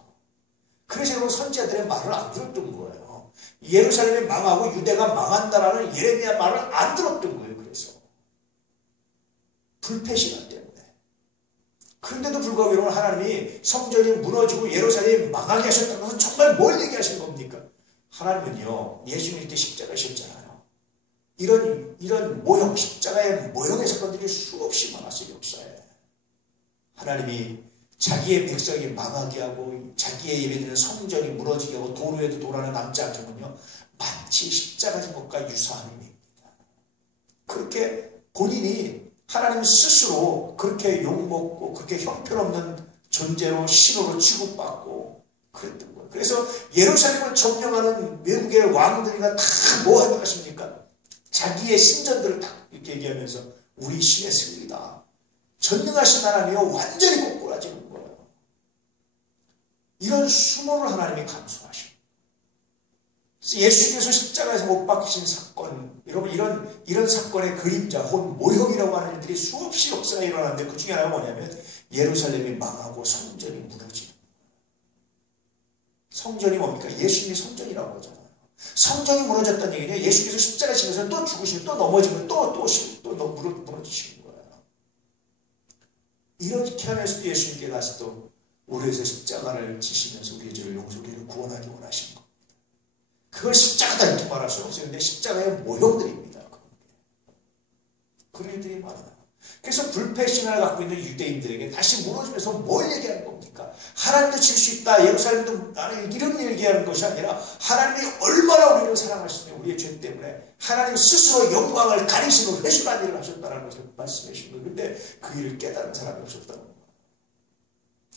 그래서 여러분 선지자들의 말을 안 들었던 거예요. 예루살렘이 망하고 유대가 망한다라는 예레미야 말을 안 들었던 거예요. 그래서 불패 신화 때문에. 그런데도 불구하고 여러분 하나님이 성전이 무너지고 예루살렘이 망하게 하셨다는 것은 정말 뭘 얘기하신 겁니까? 하나님은요 예수님 때 십자가셨잖아요. 이런 모형, 십자가의 모형의 사건들이 수없이 많았어요. 역사에. 하나님이 자기의 백성이 망하게 하고 자기의 예배드리는 성전이 무너지게 하고 돌 위에도 돌 하나 남지 않게 하면요 마치 십자가 진 것과 유사한 의미입니다. 그렇게 본인이 하나님 스스로 그렇게 욕먹고 그렇게 형편없는 존재로 신으로 취급받고 그랬던 거예요. 그래서 예루살렘을 점령하는 외국의 왕들이가 다 뭐 하는 것입니까? 자기의 신전들을 다 이렇게 얘기하면서 우리 신의 승리다. 전능하신 하나님이요 완전히 꼬꾸라지는 거예요. 이런 수모를 하나님이 감수하시고 예수께서 십자가에서 못 박히신 사건, 여러분 이런 사건의 그림자 혹은 모형이라고 하는 일들이 수없이 역사가 일어나는데 그 중에 하나가 뭐냐면 예루살렘이 망하고 성전이 무너지는 거예요. 성전이 뭡니까? 예수님이 성전이라고 하잖아요. 성전이 무너졌다는 얘기는 예수께서 십자가에 지면서 또 죽으시고 또 넘어지면 또 무너지시는 거예요. 이렇게 하면서도 예수님께 다시 또 우리에서 십자가를 지시면서 우리의 죄를 용서하고 우리를 구원하기 원하시는 겁니다. 그걸 십자가다 이렇게 말할 수는 없어요. 근데 십자가의 모형들입니다. 그런 일들이 많아요. 그래서 불패신앙을 갖고 있는 유대인들에게 다시 무너지면서 뭘 얘기하는 겁니까? 하나님도 질 수 있다. 예루살렘도 나는 이런 얘기하는 것이 아니라 하나님이 얼마나 우리를 사랑하시며 우리의 죄 때문에 하나님 스스로 영광을 가리시고 회수한 일을 하셨다는 것을 말씀해 주신 거예요. 그런데 그 일을 깨달은 사람이 없었다는 거예요.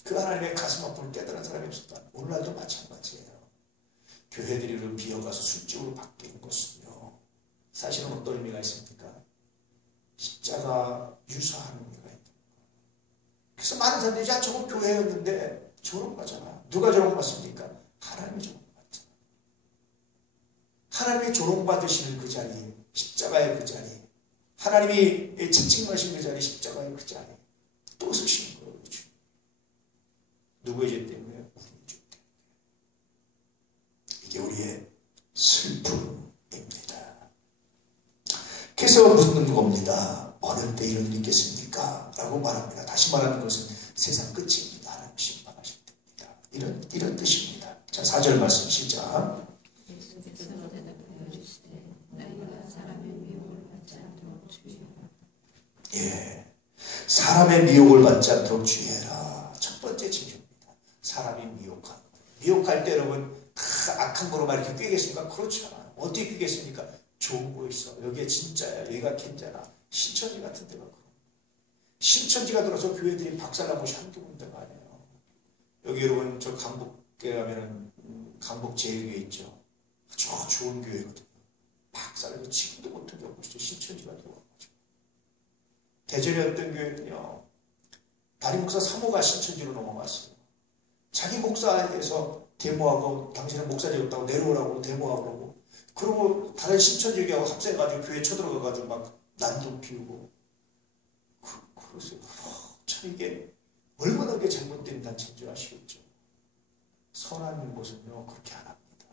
그 하나님의 가슴 아픔을 깨달은 사람이 없었다. 오늘날도 마찬가지예요. 교회들이 비어가서 술집으로 바뀌는 것은요. 사실은 어떤 의미가 있습니까? 십자가 유사한 의미가 있다. 그래서 많은 사람들이 야 저거 교회였는데 저런 거잖아. 누가 저런 거 받습니까? 하나님이 저런 거 받잖아. 하나님이 조롱받으시는 그 자리, 십자가의 그 자리, 하나님이 채찍마신 그 자리, 십자가의 그 자리 또 서시는 거예요. 그렇죠? 누구의 죄 때문에? 우리의 죄 때문에. 이게 우리의 슬픔입니다. 그래서 묻는 겁니다. 어느 때 이런 일이 있겠습니까? 라고 말합니다. 다시 말하는 것은 세상 끝입니다. 하나님 심판하실 때입니다. 이런 뜻입니다. 자, 4절 말씀 시작. 예, 사람의 미혹을 받지 않도록 주의해라. 첫 번째 징조입니다. 사람이 미혹한. 미혹할 때 여러분 다 악한 거로만 이렇게 꿰겠습니까? 그렇지 않아요. 어떻게 꿰겠습니까? 좋은 거 있어. 여기에 진짜야. 여기가 캔자나. 신천지 같은 데가 그럼. 신천지가 들어서 교회들이 박살난 곳이 한두 군데가 아니에요. 여기 여러분 저 강북에 가면은 강북 제1교회 있죠. 아주 좋은 교회거든요. 박살나서 지금도 못한 게 없죠. 신천지가 들어와가지고. 대전에 어떤 교회는요. 담임 목사 3호가 신천지로 넘어갔어요. 자기 목사에 대해서 데모하고 당신은 목사 되었다고 내려오라고 데모하고 그러고 그리고 다른 신천지교하고 합세해가지고 교회 쳐들어가가지고 막 난동 피우고 그러세요. 참 이게 얼마나 그게 잘못된 단체인 줄 아시겠죠. 선한 곳은요 그렇게 안 합니다.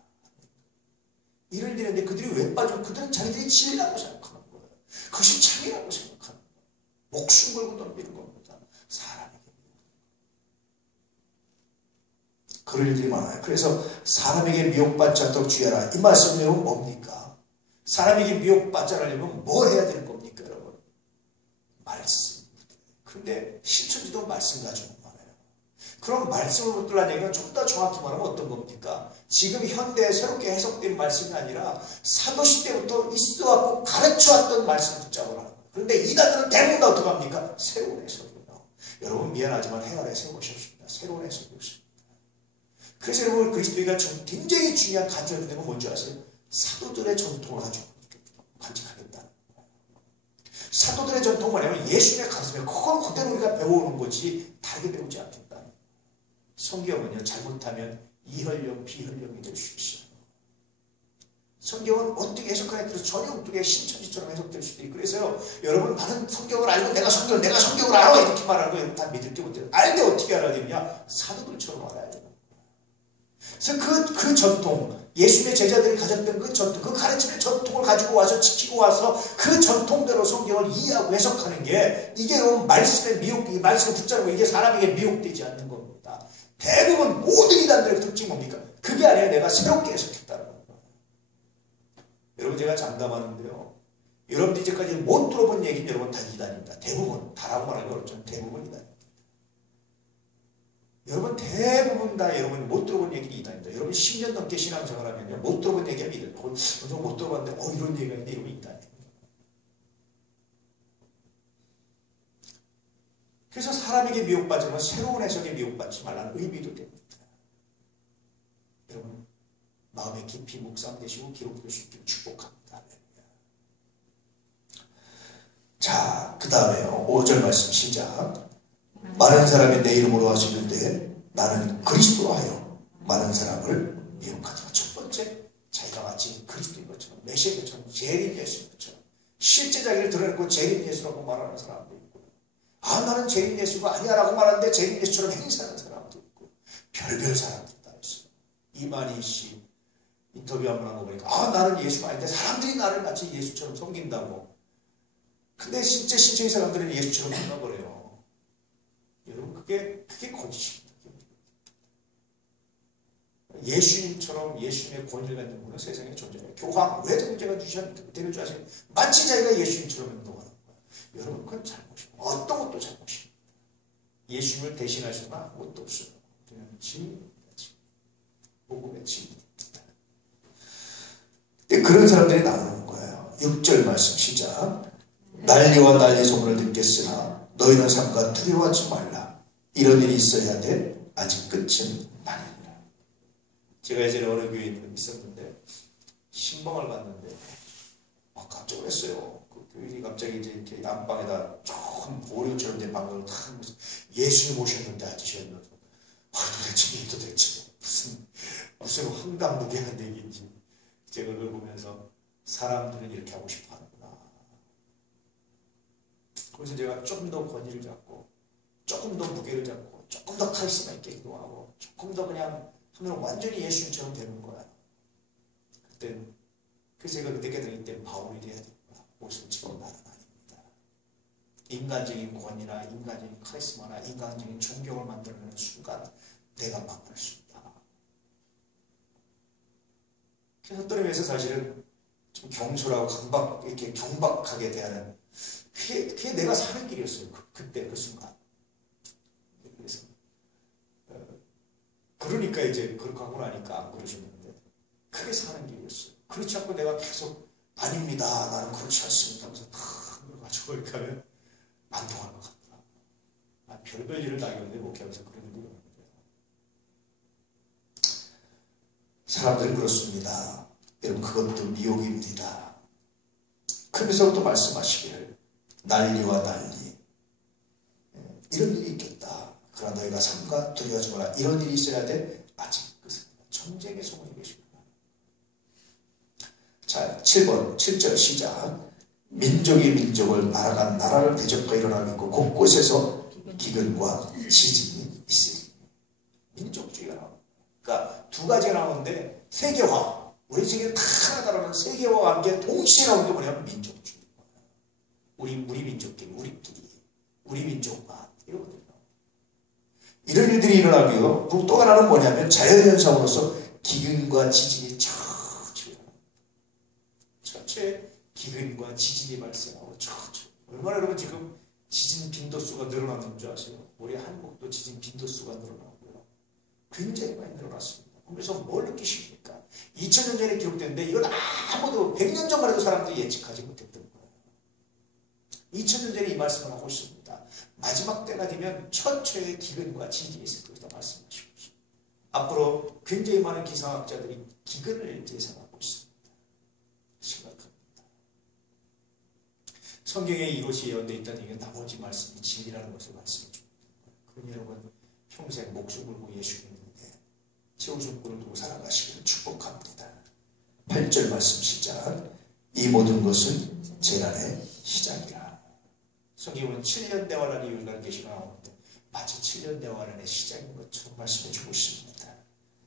일을 드리는데 그들이 왜 빠지고 그들은 자기들이 진리라고 생각하는 거예요. 그것이 참이라고 생각하는 거예요. 목숨 걸고 덤비는 겁니다. 사람에게 그런 일들이 많아요. 그래서 사람에게 미혹받지 않도록 주의하라. 이 말씀 내용은 뭡니까? 사람에게 미혹받지 않으려면 뭘 해야 되는 겁니까, 여러분? 말씀. 그런데 신천지도 말씀 가지고 많아요. 그럼 말씀을 붙들라는 얘기는 좀 더 정확히 말하면 어떤 겁니까? 지금 현대에 새롭게 해석된 말씀이 아니라 사도시대부터 있어왔고 가르쳐왔던 말씀을 붙잡으라는 거예요. 그런데 이단들은 대부분 다 어떻게 합니까? 새로운 해석이요. 여러분 미안하지만 헤아려 세워보시 없습니다. 새로운 해석이 없습니다. 그래서 여러분 그리스도가 굉장히 중요한 간절한 건 뭔지 아세요? 사도들의 전통을 가지고 간직하겠다는 거예요. 사도들의 전통은 뭐냐면 예수님의 가슴에 그걸 그대로 우리가 배워오는 거지 다르게 배우지 않겠다. 성경은요 잘못하면 이혈령 비혈령이 될 수 있어요. 성경은 어떻게 해석하냐에 따라서 전혀 엉뚱하게 신천지처럼 해석될 수도 있고 그래서요 여러분 나는 성경을 알고 내가 성경을 알아 이렇게 말하는 거 여러분 다 믿을 게 못해요. 알때 어떻게 알아야 되느냐? 사도들처럼 알아야 돼요. 그래서 그 전통, 예수님의 제자들이 가졌던 그 전통, 그 가르침의 전통을 가지고 와서 지키고 와서 그 전통대로 성경을 이해하고 해석하는 게 이게 여러분 말씀의 미혹, 말씀을 붙잡고 이게 사람에게 미혹되지 않는 겁니다. 대부분 모든 이단들의 특징이 뭡니까? 그게 아니라 내가 새롭게 해석했다는 겁니다. 여러분 제가 장담하는데요. 여러분들 이제까지 못 들어본 얘기는 여러분 다 이단입니다. 대부분, 다라고 말하기 어렵지만 대부분 이단입니다. 여러분 대부분 다 여러분이 못 들어본 얘기는 이단입니다. 여러분 10년 넘게 신앙생활 하면요. 못 들어본 얘기가 믿어요. 못 들어봤는데 이런 얘기가 있는데 이러면 이단입니다. 그래서 사람에게 미혹받지만 새로운 해석에 미혹받지 말라는 의미도 됩니다. 여러분 마음에 깊이 묵상되시고 기록될 수 있기를 축복합니다. 자, 그 다음에요. 5절 말씀 시작. 많은 사람이 내 이름으로 하시는데 나는 그리스도로 하여 많은 사람을 미혹하지만, 첫 번째 자기가 마치 그리스도인 것처럼, 메시아인 것처럼, 재림 예수인 것처럼 실제 자기를 드러내고 재림 예수라고 말하는 사람도 있고, 아 나는 재림 예수가 아니야 라고 말하는데 재림 예수처럼 행세하는 사람도 있고, 별별 사람들이 다 있어요. 이만희 씨 인터뷰 한번 한 거 보니까 아 나는 예수가 아닌데 사람들이 나를 마치 예수처럼 섬긴다고. 근데 진짜 신체의 사람들은 예수처럼 만나버려요. 여러분 그게 거짓입니다. 예수님처럼 예수님의 권위를 갖는 분은 세상에 존재해요. 교황 왜 존재가 되는 하시는 마치 자기가 예수님처럼 행동하는 거예요. 여러분 그건 잘못이에요. 어떤 것도 잘못입니다. 예수님을 대신하시는 건 아무것도 없어요. 그냥 진입니다. 복음의 진입니다. 그런 사람들이 나오는 거예요. 6절 말씀 시작. 난리와 난리 소문을 듣겠으나 너희는 삼가 두려워하지 말라. 이런 일이 있어야 돼. 아직 끝은 아니라. 제가 예전에 어느 교회에 있었는데 신방을 갔는데 깜짝 놀랐어요. 그 교인이 갑자기 이제 이렇게 안방에다 좀 보리처럼 된 방송을 탁 하면서 예수님 오셨는데 아저씨였는데 도대체 무슨 황당무계한 얘기인지 제가 그걸 보면서 사람들은 이렇게 하고 싶어 하는구나. 그래서 제가 조금 더 권위를 잡고 조금 더 무게를 잡고 조금 더 카리스마 있게 행동하고 조금 더 그냥 하면 완전히 예수님처럼 되는 거야. 그래서 제가 그때 깨달은 때 바울이 돼야 되구나. 옷을 지고 나는 아닙니다. 인간적인 권위나 인간적인 카리스마나 인간적인 존경을 만들어내는 순간 내가 망할 수 있다. 그래서 어떤 의미에서 사실은 좀 경솔하고 이렇게 경박하게 대하는 그게 내가 사는 길이었어요. 그때 그 순간. 그래서 그러니까 이제 그렇게 하고 나니까 안 그러셨는데 그게 사는 길이었어요. 그렇지 않고 내가 계속 아닙니다. 나는 그렇지 않습니다. 하면서 탁 가지고 이렇게 하면 안 통할 것 같다. 별별 일을 당했는데 목회하면서 그런 일이 없는데. 사람들은 그렇습니다. 여러분 그것도 미혹입니다. 그러면서 또 말씀하시기를 난리와 난리 이런 일이 있겠다. 그러나 너희가 삼가 두려워하지 마라. 이런 일이 있어야 돼. 아직 끝은 전쟁의 소문이 계십니다. 자 7절 시작. 민족이 민족을 나라가 나라를 대적하여 일어나고 곳곳에서 기근과 지진이 있으리. 민족주의가 나옵니다. 그러니까 두 가지가 나오는데 세계화. 우리 세계는 다 하나다라는 세계화와 함께 동시에 나오는 게 뭐냐면 민족주의. 우리 민족끼리, 우리 민족만 이러거든요. 이런 일들이 일어나고요. 그리고 또 하나는 뭐냐면 자연현상으로서 기근과 지진이 처처에 기근과 지진이 발생하고 얼마나 여러분 지금 지진 빈도수가 늘어났는 줄 아세요? 우리 한국도 지진 빈도수가 늘어나고요. 굉장히 많이 늘어났습니다. 그래서 뭘 느끼십니까? 2000년 전에 기록됐는데 이건 아무도 100년 전만 해도 사람들이 예측하지 못했던 거예요. 2000년 전에 이 말씀을 하고 있습니다. 마지막 때가 되면 처처의 기근과 지진이 있을 것이다 말씀하시고 있습니다. 앞으로 굉장히 많은 기상학자들이 기근을 예상하고 있습니다. 심각합니다. 성경에 이것이 예언되어 있다는 얘기는 나머지 말씀이 진리라는 것을 말씀해 줍니다. 그러니 여러분 평생 목숨 걸고 예수 믿는데 채우신 꾼을 두고 살아가시기를 축복합니다. 8절 말씀 시작. 이 모든 것은 재난의 시작이라. 성경은 7년 대환란이 율날 계시가 나오는데 마치 7년 대환란의 시작인 것처럼 말씀해 주고 있습니다.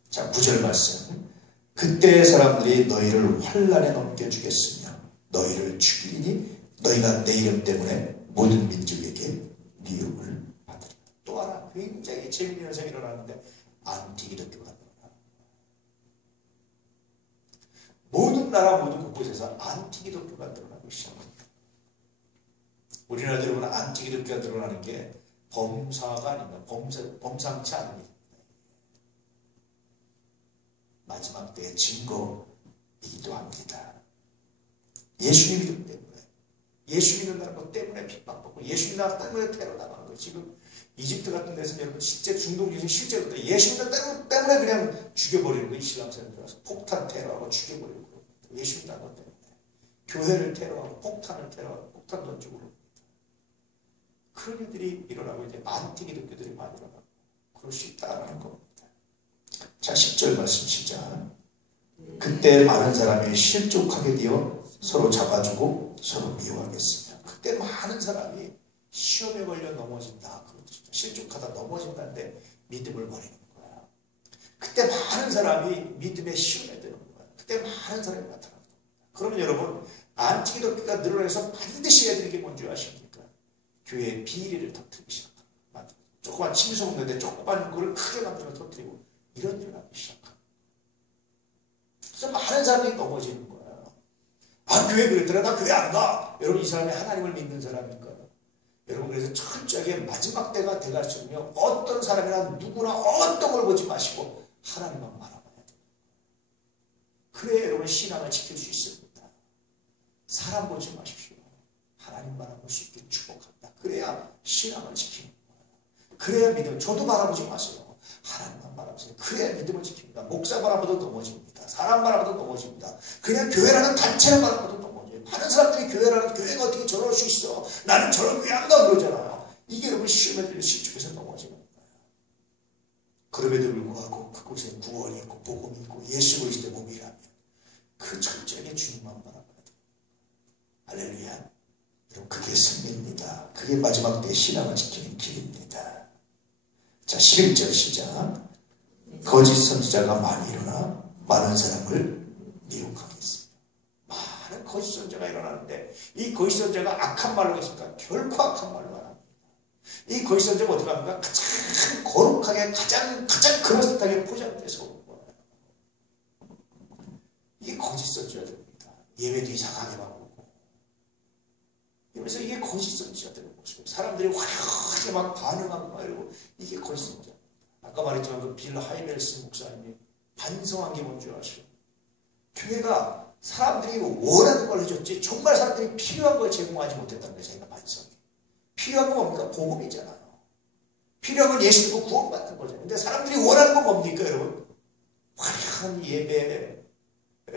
자 9절 말씀. 그때 사람들이 너희를 환란에 넘겨주겠으며 너희를 죽이니 너희가 내 이름 때문에 모든 민족에게 미움을 받으리라. 또 하나 굉장히 재미있는 현상이 일어나는데 안티기독교가 일어나. 모든 나라 모든 곳곳에서 안티기독교가 드러나기 시작합니다. 우리나라도 여러분 안티기독교가 드러나는 게 범사가 아닙니다. 범상치 않은 일입니다. 마지막 때의 증거이기도 합니다. 예수님 이름 때문에 예수 믿는다는 것 때문에 핍박받고 예수 믿는다는 것 때문에 테러 당하는 거예요. 지금 이집트 같은 데서 여러분 실제 중동에서 실제로 예수 믿는다는 것 때문에 그냥 죽여버리는 거예요. 이슬람 사람들이라서 폭탄 테러하고 죽여버리고 예수 믿는다는 것 때문에 교회를 테러하고 폭탄을 테러하고 폭탄 던지고 그런 일들이 일어나고 이제 안티기독교들이 많이 일어나고 그럴 수 있다는 겁니다. 자, 10절 말씀 시작. 그때 많은 사람이 실족하게 되어 서로 잡아주고 서로 미워하겠으며. 그때 많은 사람이 시험에 걸려 넘어진다. 실족하다 넘어진다는데 믿음을 버리는 거야. 그때 많은 사람이 믿음의 시험에 드는 거야. 그때 많은 사람이 나타납니다. 그러면 여러분 안티기독교가 늘어나서 반드시 해야 되는 게 뭔지 아십니까? 교회의 비리를 터뜨리기 시작합니다. 조그만 침소 먹는데 조그만 거를 크게 만들어 터뜨리고 이런 일을 하기 시작합니다. 그래서 많은 사람들이 넘어지는 거예요. 아, 교회 그랬더라. 나 교회 안 가. 여러분 이 사람이 하나님을 믿는 사람일까요? 여러분 그래서 철저하게 마지막 때가 돼갈수록 어떤 사람이나 누구나 어떤 걸 보지 마시고 하나님만 바라봐야 돼요. 그래야 여러분 신앙을 지킬 수 있습니다. 사람 보지 마십시오. 하나님 바라볼 수 있게 축복합니다. 그래야 신앙을 지키는 거예요. 그래야 믿음. 저도 바라보지 마세요. 하나님만 바라보세요. 그래야 믿음을 지킵니다. 목사 바라봐도 넘어집니다. 사람 바라봐도 넘어집니다. 그냥 교회라는 단체를 바라봐도 넘어져요. 많은 사람들이 교회가 어떻게 저럴 수 있어? 나는 저런 교회 안 가 그러잖아요. 이게 여러분 시험에 들려 실족해서 넘어지는 거예요. 그럼에도 불구하고 그곳에 구원이 있고 복음이 있고 예수 그리스도의 몸이라면 그 철저하게 주님만 바라봐야 돼요. 할렐루야. 여러분 그게 승리입니다. 그게 마지막 때 신앙을 지키는 길입니다. 자, 11절 시작. 거짓 선지자가 많이 일어나 많은 사람을 미혹하겠습니다. 많은 거짓 선지자가 일어나는데 이 거짓 선지자가 악한 말을 하십니까? 결코 악한 말을 안 합니다. 이 거짓 선지자가 어떻게 합니까? 가장 거룩하게 가장 그럴듯하게 포장돼서 오는 거예요. 이게 거짓 선지자들입니다. 예배도 이상하게 받고 그래서 이게 거짓 선지자들의 모습이에요. 사람들이 화려하게 막 반응하고 막 이러고 이게 거짓 선지자. 아까 말했지만 그 빌 하이벨스 목사님이 반성한 게 뭔지 아시죠? 교회가 사람들이 원하는 걸 해줬지 정말 사람들이 필요한 걸 제공하지 못했다는 게 자기가 반성이. 필요한 건 뭡니까? 복음이잖아요. 필요한 건 예수 믿고 구원받는 거잖아요. 근데 사람들이 원하는 건 뭡니까 여러분? 화려한 예배,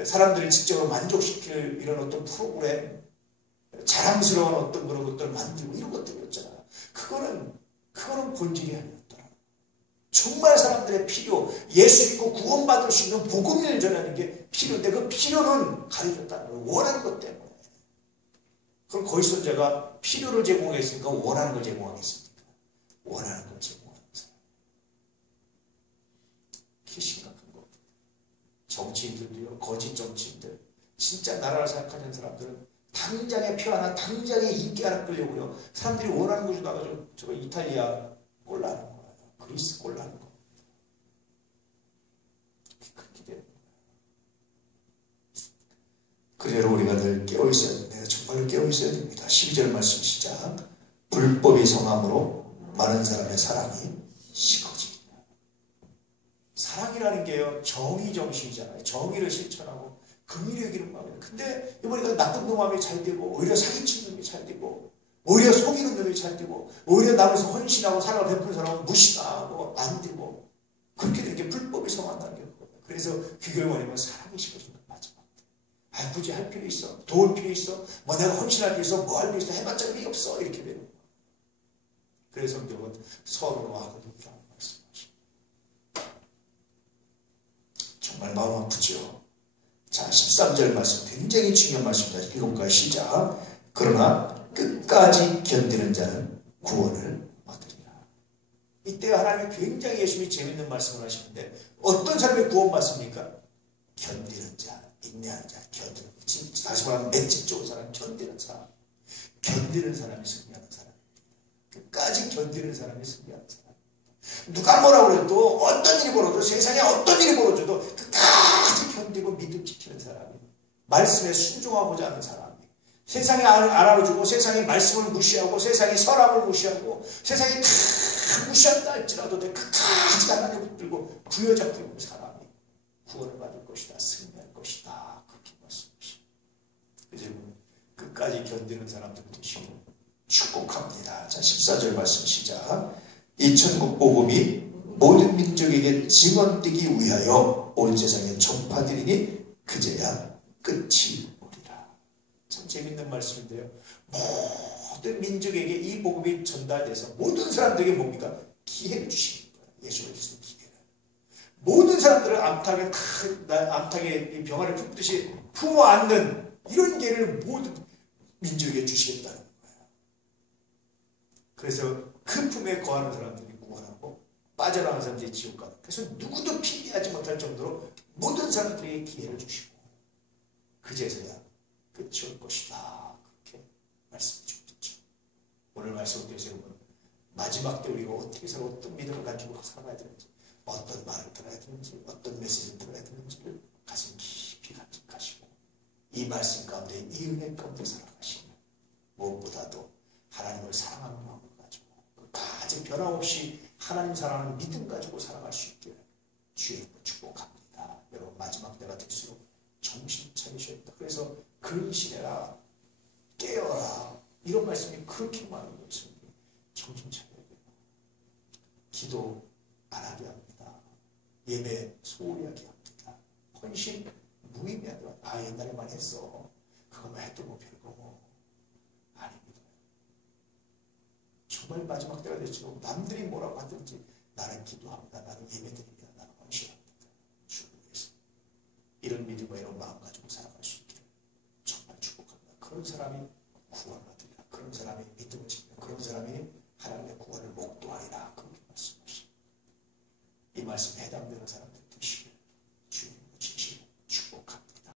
사람들을 직접으로 만족시킬 이런 어떤 프로그램, 자랑스러운 어떤 그런 것들을 만들고 이런 것들이었잖아요. 그거는 본질이 아니었더라. 정말 사람들의 필요, 예수 믿고 구원받을 수 있는 복음을 전하는 게 필요인데 그 필요는 가려졌다는 거예요. 원하는 것 때문에. 그럼 거짓 선지자가 필요를 제공하겠습니까? 원하는 걸 제공하겠습니까? 원하는 걸 제공하는 사람. 그게 심각한 겁니다. 정치인들도요, 거짓 정치인들, 진짜 나라를 생각하는 사람들은 당장에 표 하나, 당장에 인기 하나 끌려고요. 사람들이 원하는 곳이 나가지고 저 이탈리아 꼴 나는 거예요. 그리스 꼴 나는 거예요. 그렇게 되는 거예요. 그래서 우리가 늘 깨어있어야 됩니다. 정말로 깨어있어야 됩니다. 12절 말씀 시작. 불법이 성함으로 많은 사람의 사랑이 식어지리라. 사랑이라는 게요, 정의 정신이잖아요. 정의를 실천하고 긍휼히 여기는 마음이에요. 근데 이번에 나쁜 놈이 잘 되고 오히려 사기치는 놈이 잘 되고 오히려 속이는 놈이 잘 되고 오히려 남에서 헌신하고 사랑을 베푸는 사람은 무시하고 안 되고 그렇게 되는 게 불법이 성한다는 게 그거예요. 그래서 그 결과는 사랑이 식어지는 거예요. 마지막 때. 굳이 할 필요 있어? 도울 필요 있어? 뭐 내가 헌신할 필요 있어? 뭐 할 필요 있어? 해봤자 의미 없어. 이렇게 되는 거예요. 그래서 성경은 서로로 하고 돕라는 말씀하십니다. 정말 마음 아프죠. 자, 13절 말씀 굉장히 중요한 말씀입니다. 읽어볼까요? 시작. 그러나 끝까지 견디는 자는 구원을 얻으리라. 이때 하나님이 굉장히 열심히 재밌는 말씀을 하시는데 어떤 사람이 구원받습니까? 견디는 자, 인내하는 자, 견디는 자. 다시 말하면 맷집 좋은 사람, 견디는 사람. 견디는 사람이 승리하는 사람. 끝까지 견디는 사람이 승리하는 사람. 누가 뭐라고 해도 어떤 일이 벌어져도 세상에 어떤 일이 벌어져도 끝까지 견디고 믿음 지키는 사람이 말씀에 순종하고자 하는 사람이 세상에 안 알아주고 세상의 말씀을 무시하고 세상의 서랍을 무시하고 세상이 다 무시한다 할지라도 끝까지 하나님을 붙들고 부여잡고 있는 사람이 구원을 받을 것이다. 승리할 것이다. 그렇게 말씀하십니다. 그래서 끝까지 견디는 사람들 되시고 축복합니다. 자, 14절 말씀 시작. 이 천국 복음이 모든 민족에게 증언되기 위하여 온 세상에 전파되리니 그제야 끝이 오리라. 참 재밌는 말씀인데요. 모든 민족에게 이 복음이 전달돼서 모든 사람들에게 뭡니까? 기회를 주시는 거예요. 예수 그리스도 기회를. 모든 사람들을 암탉에 병아리 품듯이 품어 안는 이런 기회를 모든 민족에게 주시겠다는 거예요. 그래서 그 품에 거하는 사람들이 구원하고 빠져나가는 사람들이 지옥 가는. 그래서 누구도 피하지 못할 정도로 모든 사람들에게 기회를 주시고 그제서야 끝이 올 것이다. 그렇게 말씀해 주셨죠. 오늘 말씀을 통해서 여러분 마지막 때 우리가 어떻게 살아 어떤 믿음을 가지고 살아가야 되는지 어떤 말을 들어야 되는지 어떤 메시지를 들어야 되는지를 가슴 깊이 간직하시고 이 말씀 가운데 이 은혜 가운데 살아가시면 무엇보다도 하나님을 사랑하는 마음을 가지고 끝까지 변함없이 하나님 사랑하는 믿음 가지고 살아갈 수 있기를 주의 이름으로 축복합니다. 여러분 마지막 때가 될수록 정신 차리셔야 된다. 그래서 근신해라 깨어라 이런 말씀이 그렇게 많은 것을 정신 차려야 돼요. 기도 안 하게 합니다. 예배 소홀히 하게 합니다. 헌신 무의미하게 합니다. 옛날에만 했어. 그거만 해도 뭐 별거고. 아닙니다. 정말 마지막 때가 될수록 남들이 뭐라고 하든지 나는 기도합니다. 나는 예배드립니다. 나는 헌신합니다. 주를 위해서. 이런 믿음과 이런 마음 가지고 살아갈 수 있기를 정말 축복합니다. 그런 사람이 구원을 얻으리라. 그런 사람이 믿음을 지키며 그런 사람이 하나님의 구원을 목도하리라. 그렇게 말씀하십니다. 이 말씀에 해당되는 사람